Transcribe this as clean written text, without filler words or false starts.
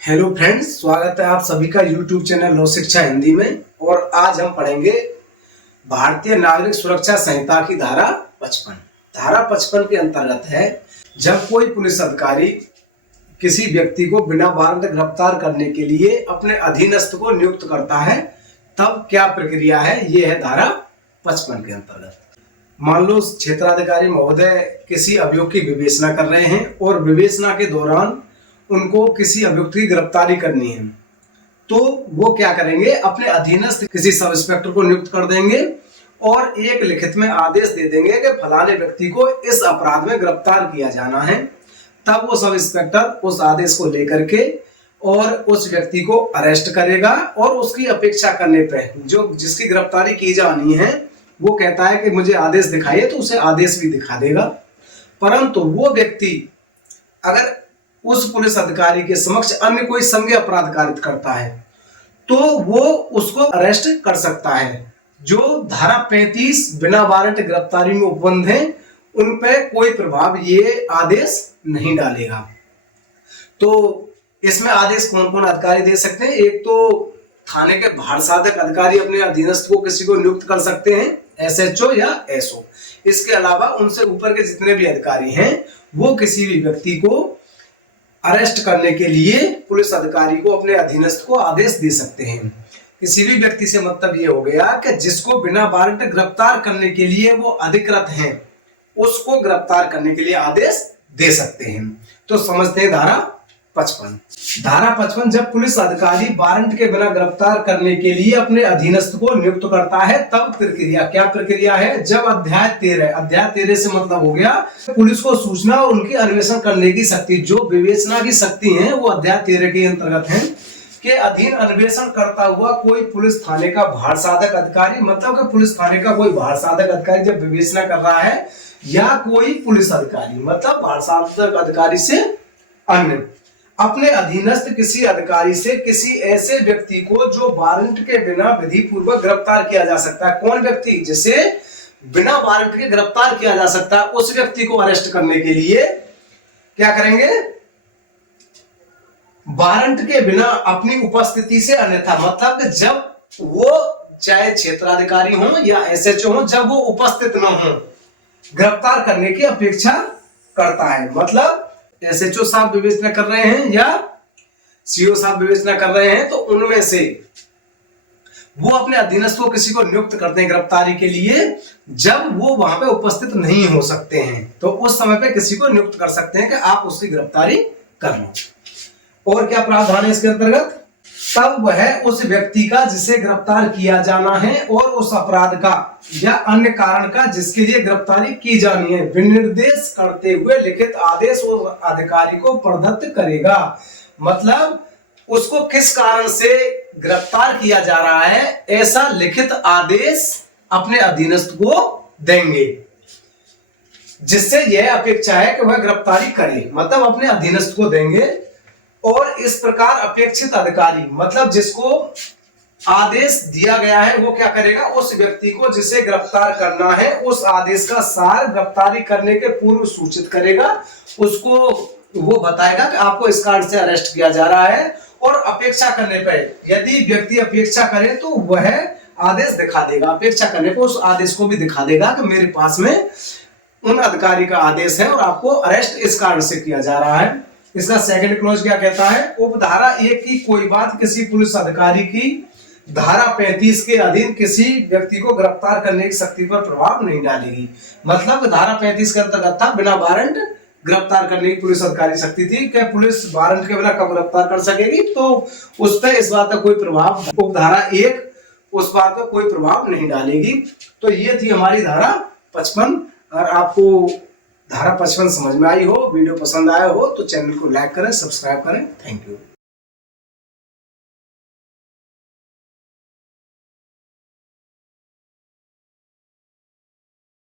Hello friends, स्वागत है आप सभी का यूट्यूब चैनल लो शिक्षा हिंदी में। और आज हम पढ़ेंगे भारतीय नागरिक सुरक्षा संहिता की धारा 55। धारा 55 के अंतर्गत है, जब कोई पुलिस अधिकारी किसी व्यक्ति को बिना वारंट गिरफ्तार करने के लिए अपने अधीनस्थ को नियुक्त करता है तब क्या प्रक्रिया है। ये है धारा 55 के अंतर्गत। मान लो क्षेत्राधिकारी महोदय किसी अभियोग की विवेचना कर रहे हैं और विवेचना के दौरान उनको किसी अभियुक्त की गिरफ्तारी करनी है, तो वो क्या करेंगे, अपने अधीनस्थ किसी सब इंस्पेक्टर को नियुक्त कर देंगे और एक लिखित में आदेश दे देंगे कि फलाने व्यक्ति को इस अपराध में गिरफ्तार किया जाना है। तब वो सब इंस्पेक्टर उस आदेश को लेकर के और उस व्यक्ति को अरेस्ट करेगा और उसकी अपेक्षा करने पे जो जिसकी गिरफ्तारी की जानी है वो कहता है कि मुझे आदेश दिखाइए, तो उसे आदेश भी दिखा देगा। परंतु वो व्यक्ति अगर उस पुलिस अधिकारी के समक्ष अन्य कोई संज्ञेय अपराध कारित करता है तो वो उसको अरेस्ट कर सकता है। जो धारा 35 बिना वारंट गिरफ्तारी में उपबंध है उन पे कोई प्रभाव ये आदेश नहीं डालेगा। तो इसमें आदेश कौन कौन अधिकारी दे सकते हैं? एक तो थाने के भार साधक अधिकारी अपने अधीनस्थ को किसी को नियुक्त कर सकते हैं, एसएचओ या एसओ। इसके अलावा उनसे ऊपर के जितने भी अधिकारी हैं वो किसी भी व्यक्ति को अरेस्ट करने के लिए पुलिस अधिकारी को अपने अधीनस्थ को आदेश दे सकते हैं। किसी भी व्यक्ति से मतलब ये हो गया कि जिसको बिना वारंट गिरफ्तार करने के लिए वो अधिकृत हैं उसको गिरफ्तार करने के लिए आदेश दे सकते हैं। तो समझते हैं धारा 55। धारा 55, जब पुलिस अधिकारी वारंट के बिना गिरफ्तार करने के लिए अपने अधीनस्थ को नियुक्त करता है तब प्रक्रिया क्या प्रक्रिया है। जब अध्याय 13 से मतलब हो गया पुलिस को सूचना और उनकी अन्वेषण करने की शक्ति, जो विवेचना की शक्ति है वो अध्याय 13 के अंतर्गत है के अधीन अन्वेषण करता हुआ कोई पुलिस थाने का भार साधक अधिकारी, मतलब कि पुलिस थाने का कोई भार साधक अधिकारी जब विवेचना कर रहा है, या कोई पुलिस अधिकारी मतलब भार साधक अधिकारी से अन्य अपने अधीनस्थ किसी अधिकारी से किसी ऐसे व्यक्ति को जो वारंट के बिना विधि पूर्वक गिरफ्तार किया जा सकता है। कौन व्यक्ति? जिसे बिना वारंट के गिरफ्तार किया जा सकता है, उस व्यक्ति को अरेस्ट करने के लिए क्या करेंगे, वारंट के बिना अपनी उपस्थिति से, अन्यथा मतलब कि जब वो चाहे क्षेत्राधिकारी हो या एसएचओ हो, जब वो उपस्थित न हो गिरफ्तार करने की अपेक्षा करता है। मतलब एसएचओ साहब विवेचना कर रहे हैं या सीओ साहब विवेचना कर रहे हैं, तो उनमें से वो अपने अधीनस्थ को किसी को नियुक्त करते हैं गिरफ्तारी के लिए जब वो वहां पे उपस्थित नहीं हो सकते हैं, तो उस समय पे किसी को नियुक्त कर सकते हैं कि आप उसकी गिरफ्तारी कर लो। और क्या प्रावधान है इसके अंतर्गत? तब वह उस व्यक्ति का जिसे गिरफ्तार किया जाना है और उस अपराध का या अन्य कारण का जिसके लिए गिरफ्तारी की जानी है विनिर्देश करते हुए लिखित आदेश उस अधिकारी को प्रदत्त करेगा। मतलब उसको किस कारण से गिरफ्तार किया जा रहा है ऐसा लिखित आदेश अपने अधीनस्थ को देंगे, जिससे यह अपेक्षा है कि वह गिरफ्तारी करे, मतलब अपने अधीनस्थ को देंगे। और इस प्रकार अपेक्षित अधिकारी मतलब जिसको आदेश दिया गया है वो क्या करेगा, उस व्यक्ति को जिसे गिरफ्तार करना है उस आदेश का सार गिरफ्तारी करने के पूर्व सूचित करेगा। उसको वो बताएगा कि आपको इस कारण से अरेस्ट किया जा रहा है, और अपेक्षा करने पर यदि व्यक्ति अपेक्षा करे तो वह आदेश दिखा देगा। अपेक्षा करने पर उस आदेश को भी दिखा देगा कि मेरे पास में उन अधिकारी का आदेश है और आपको अरेस्ट इस कारण से किया जा रहा है। इसका सेकंड क्लॉज क्या कहता है? उपधारा 1 की कोई बात किसी पुलिस अधिकारी की धारा 35 के अधीन किसी व्यक्ति को गिरफ्तार करने की शक्ति पर प्रभाव नहीं डालेगी। मतलब धारा 35 के अंतर्गत था बिना वारंट गिरफ्तार करने की पुलिस अधिकारी शक्ति थी। क्या पुलिस वारंट के बिना कब गिरफ्तार कर सकेगी? तो उस पर इस बात का कोई प्रभाव, उपधारा 1 उस बात का कोई प्रभाव नहीं डालेगी। तो ये थी हमारी धारा 55। और आपको धारा 55 समझ में आई हो, वीडियो पसंद आया हो तो चैनल को लाइक करें, सब्सक्राइब करें। Thank you.